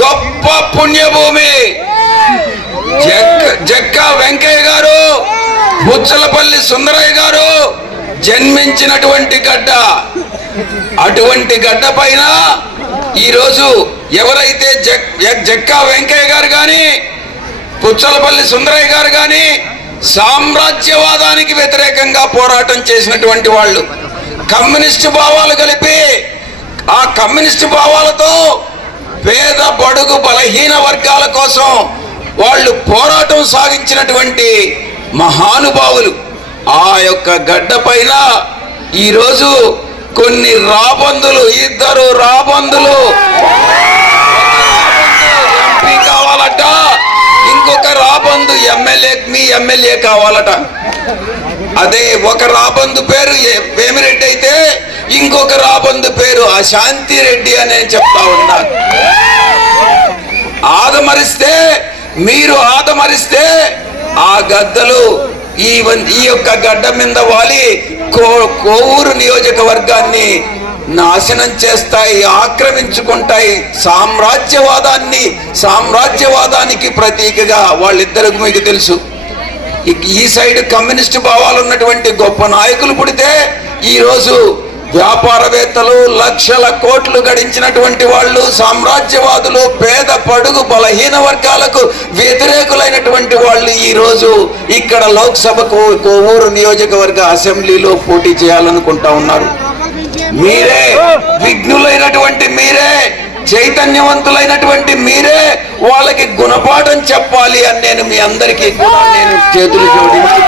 గొప్ప పుణ్యభూమి జక్కా వెంకయ్య గారు, బుచ్చలపల్లి సుందరయ్య గారు జన్మించినటువంటి గడ్డ. అటువంటి గడ్డ పైన ఈరోజు ఎవరైతే జక్కా వెంకయ్య గారు కానీ, బుచ్చలపల్లి సుందరయ్య గారు కానీ సామ్రాజ్యవాదానికి వ్యతిరేకంగా పోరాటం చేసినటువంటి వాళ్ళు, కమ్యూనిస్టు భావాలు కలిపి ఆ కమ్యూనిస్టు భావాలతో పేద బడుగు బలహీన వర్గాల కోసం వాళ్ళు పోరాటం సాగించినటువంటి మహానుభావులు. ఆ యొక్క గడ్డ పైన ఈరోజు కొన్ని రాబందులు, ఇద్దరు రాబందులు, ఎంపీ కావాలట, ఇంకొక రాబందు మీ ఎమ్మెల్యే కావాలట. అదే ఒక రాబందు పేరు వేమిరెడ్డి అయితే ఇంకొక రాబందు పేరు అశాంతి రెడ్డి అని చెప్తా ఉన్నారు. మీరు ఆదమరిస్తే ఆ గద్దలు ఈ యొక్క గడ్డ మీద వాలి కోవూరు నియోజకవర్గాన్ని నాశనం చేస్తాయి, ఆక్రమించుకుంటాయి. సామ్రాజ్యవాదానికి ప్రతీకగా వాళ్ళిద్దరికి మీకు తెలుసు. ఈ సైడ్ కమ్యూనిస్టు భావాలు ఉన్నటువంటి గొప్ప నాయకులు పుడితే ఈరోజు వ్యాపారవేత్తలు, లక్షల కోట్లు గడించినటువంటి వాళ్ళు, సామ్రాజ్యవాదులు, పేద పడుగు బలహీన వర్గాలకు వ్యతిరేకులైనటువంటి వాళ్ళు ఈరోజు ఇక్కడ లోక్సభకు కోవూరు నియోజకవర్గ అసెంబ్లీలో పోటీ చేయాలనుకుంటా ఉన్నారు. మీరే విఘ్నులైనటువంటి మీరే, చైతన్యవంతులైనటువంటి మీరే వాళ్ళకి గుణపాఠం చెప్పాలి అని నేను మీ అందరికీ కూడా చేతులు జోడించి